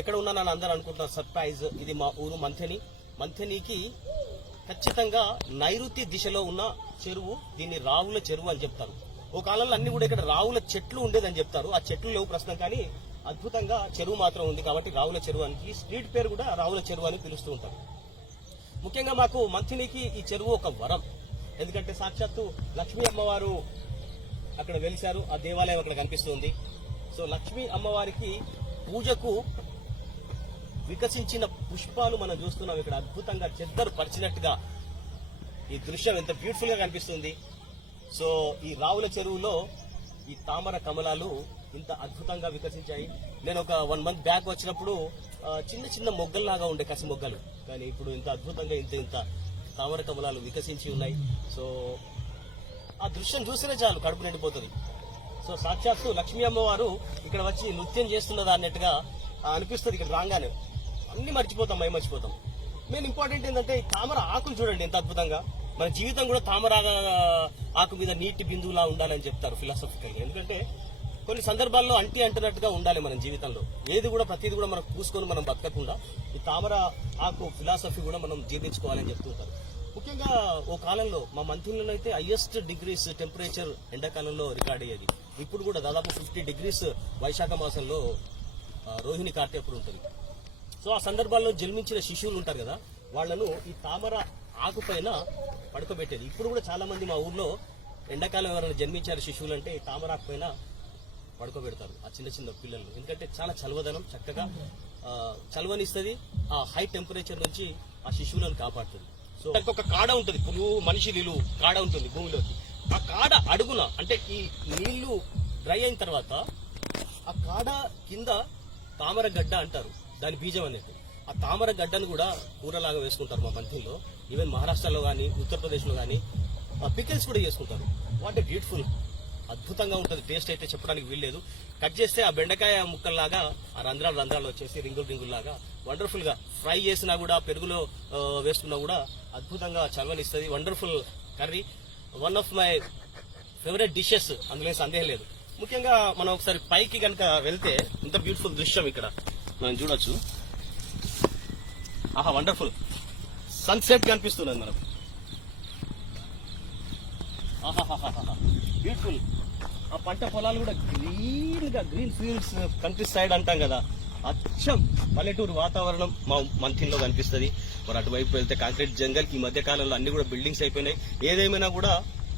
ఎక్కడ ఉన్నానని అందరూ అనుకుంటున్నారు. సర్ప్రైజ్. ఇది మా ఊరు మంథని. మంథనికి ఖచ్చితంగా నైరుతి దిశలో ఉన్న చెరువు. దీన్ని రావుల చెరువు అని చెప్తారు. ఓ కాలంలో అన్ని కూడా ఇక్కడ రావుల చెట్లు ఉండేదని చెప్తారు. ఆ చెట్లు లేవు ప్రస్తుతం, కానీ అద్భుతంగా చెరువు మాత్రం ఉంది. కాబట్టి రావుల చెరువు అని, స్ట్రీట్ పేరు కూడా రావుల చెరువు అని పిలుస్తూ ఉంటారు. ముఖ్యంగా మాకు మంథనికి ఈ చెరువు ఒక వరం. ఎందుకంటే సాక్షాత్తు లక్ష్మీ అమ్మవారు అక్కడ వెలిశారు. ఆ దేవాలయం అక్కడ కనిపిస్తుంది. సో లక్ష్మీ అమ్మవారికి పూజకు వికసించిన పుష్పాలు మనం చూస్తున్నాం. ఇక్కడ అద్భుతంగా చెద్దరు పరిచినట్టుగా ఈ దృశ్యం ఎంత బ్యూటిఫుల్ గా కనిపిస్తుంది. సో ఈ రావుల చెరువులో ఈ తామర కమలాలు ఇంత అద్భుతంగా వికసించాయి. నేను ఒక 1 month బ్యాక్ వచ్చినప్పుడు చిన్న చిన్న మొగ్గల్లాగా ఉండే కసి మొగ్గలు, కానీ ఇప్పుడు ఇంత అద్భుతంగా ఇంత తామర కమలాలు వికసించి ఉన్నాయి. సో ఆ దృశ్యం చూస్తేనే చాలు కడుపు నిండిపోతుంది. సో సాక్షాత్తు లక్ష్మీ అమ్మవారు ఇక్కడ వచ్చి నృత్యం చేస్తున్నదా అన్నట్టుగా అనిపిస్తుంది. ఇక్కడ రాగానే అన్ని మర్చిపోతాం, మర్చిపోతాం. మెయిన్ ఇంపార్టెంట్ ఏంటంటే ఈ తామర ఆకులు చూడండి ఎంత అద్భుతంగా. మన జీవితం కూడా తామర ఆకు మీద నీటి బిందువులా ఉండాలని చెప్తారు ఫిలాసఫికల్. ఎందుకంటే కొన్ని సందర్భాల్లో అంటున్నట్టుగా ఉండాలి మన జీవితంలో. ఏది కూడా ప్రతిది కూడా మనం పూసుకొని మనం బతకకుండా ఈ తామర ఆకు ఫిలాసఫీ కూడా మనం జీర్ణించుకోవాలని చెప్తుంటారు. ముఖ్యంగా ఓ కాలంలో మా మంత్రిలో అయితే హైయెస్ట్ డిగ్రీస్ టెంపరేచర్ ఎండాకాలంలో రికార్డ్ అయ్యేది. ఇప్పుడు కూడా దాదాపు 50 degrees వైశాఖ మాసంలో రోహిణి కార్తె అప్పుడు ఉంటుంది. సో ఆ సందర్భాల్లో జన్మించిన శిశువులు ఉంటారు కదా, వాళ్లను ఈ తామర ఆకు పైన పడుకోబెట్టేది. ఇప్పుడు కూడా చాలా మంది మా ఊర్లో ఎండాకాలం ఎవరైనా జన్మించారు శిశువులు అంటే తామర ఆకు పైన పడుకోబెడతారు ఆ చిన్న చిన్న పిల్లలు. ఎందుకంటే చాలా చలవదనం, చక్కగా చలవనిస్తుంది. ఆ హై టెంపరేచర్ నుంచి ఆ శిశువులను కాపాడుతుంది. సో ఒక కాడ ఉంటుంది, పురుగు మనిషి నీళ్ళు కాడ ఉంటుంది భూమిలోకి. ఆ కాడ అడుగున అంటే ఈ నీళ్లు డ్రై అయిన తర్వాత ఆ కాడ కింద తామర గడ్డ అంటారు, దాని బీజం అనేది. ఆ తామర గడ్డను కూడా కూరలాగా వేసుకుంటారు మా మంత్రిలో. ఈవెన్ మహారాష్ట్రలో కానీ ఉత్తరప్రదేశ్లో కానీ పికిల్స్ కూడా చేసుకుంటారు. వాట్ ఏ బ్యూటిఫుల్, అద్భుతంగా ఉంటుంది. టేస్ట్ అయితే చెప్పడానికి వీల్లేదు. కట్ చేస్తే ఆ బెండకాయ ముక్కల్లాగా ఆ రంధ్రాలు వచ్చేసి రింగుల్లాగా వండర్ఫుల్ గా ఫ్రై చేసినా కూడా పెరుగులో వేసుకున్నా కూడా అద్భుతంగా చల్వనిస్తుంది. Wonderful curry, one of my favourite dishes, అందులో సందేహం లేదు. ముఖ్యంగా మనం ఒకసారి పైకి కనుక వెళ్తే ఇంత బ్యూటిఫుల్ దృశ్యం ఇక్కడ మనం చూడొచ్చు. ఆహా, వండర్ఫుల్ సన్సెట్ కనిపిస్తున్నది మనకు. ఆహాహాహా, బ్యూటిఫుల్. ఆ పంట పొలాలు కూడా గ్రీన్ ఫీల్డ్స్, కంట్రీ సైడ్ అంటాం కదా, అచ్చం పల్లెటూరు వాతావరణం మా మంథిన్లో కనిపిస్తుంది. మరి అటువైపు వెళ్తే కాంక్రీట్ జంగల్. ఈ మధ్య కాలంలో అన్ని కూడా బిల్డింగ్స్ అయిపోయినాయి. ఏదేమైనా కూడా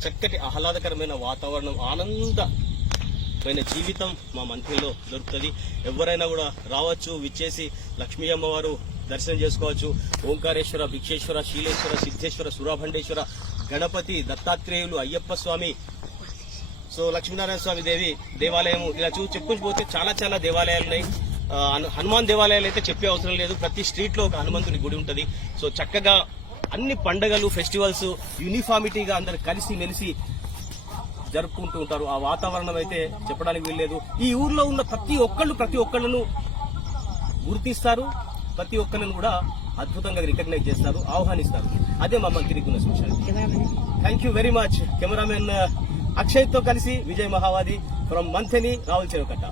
చక్కటి ఆహ్లాదకరమైన వాతావరణం, ఆనందమైన జీవితం మా మంథిన్లో దొరుకుతుంది. ఎవరైనా కూడా రావచ్చు, విచ్చేసి లక్ష్మీ అమ్మవారు దర్శనం చేసుకోవచ్చు. ఓంకారేశ్వర, భిక్షేశ్వర, శీలేశ్వర, సిద్ధేశ్వర, సురాభండేశ్వర, గణపతి, దత్తాత్రేయులు, అయ్యప్ప స్వామి, సో లక్ష్మీనారాయణ స్వామి దేవాలయం, ఇలా చెప్పుకుపోతే చాలా దేవాలయాలు ఉన్నాయి. హనుమాన్ దేవాలయాలు అయితే చెప్పే అవసరం లేదు. ప్రతి స్ట్రీట్ లో ఒక హనుమంతుడి గుడి ఉంటుంది. సో చక్కగా అన్ని పండగలు, ఫెస్టివల్స్ యూనిఫామిటీగా అందరు కలిసి మెలిసి జరుపుకుంటూ ఉంటారు. ఆ వాతావరణం అయితే చెప్పడానికి వీల్లేదు. ఈ ఊర్లో ఉన్న ప్రతి ఒక్కళ్ళను గుర్తిస్తారు. ప్రతి ఒక్కరిని కూడా అద్భుతంగా రికగ్నైజ్ చేస్తారు, ఆహ్వానిస్తారు. అదే మా మంత్రికి ఉన్న speciality. Thank you very much. Cameraman Akshay తో కలిసి విజయ్ మహావాది ఫ్రమ్ మంథని, రావుల చెరువు కట్ట.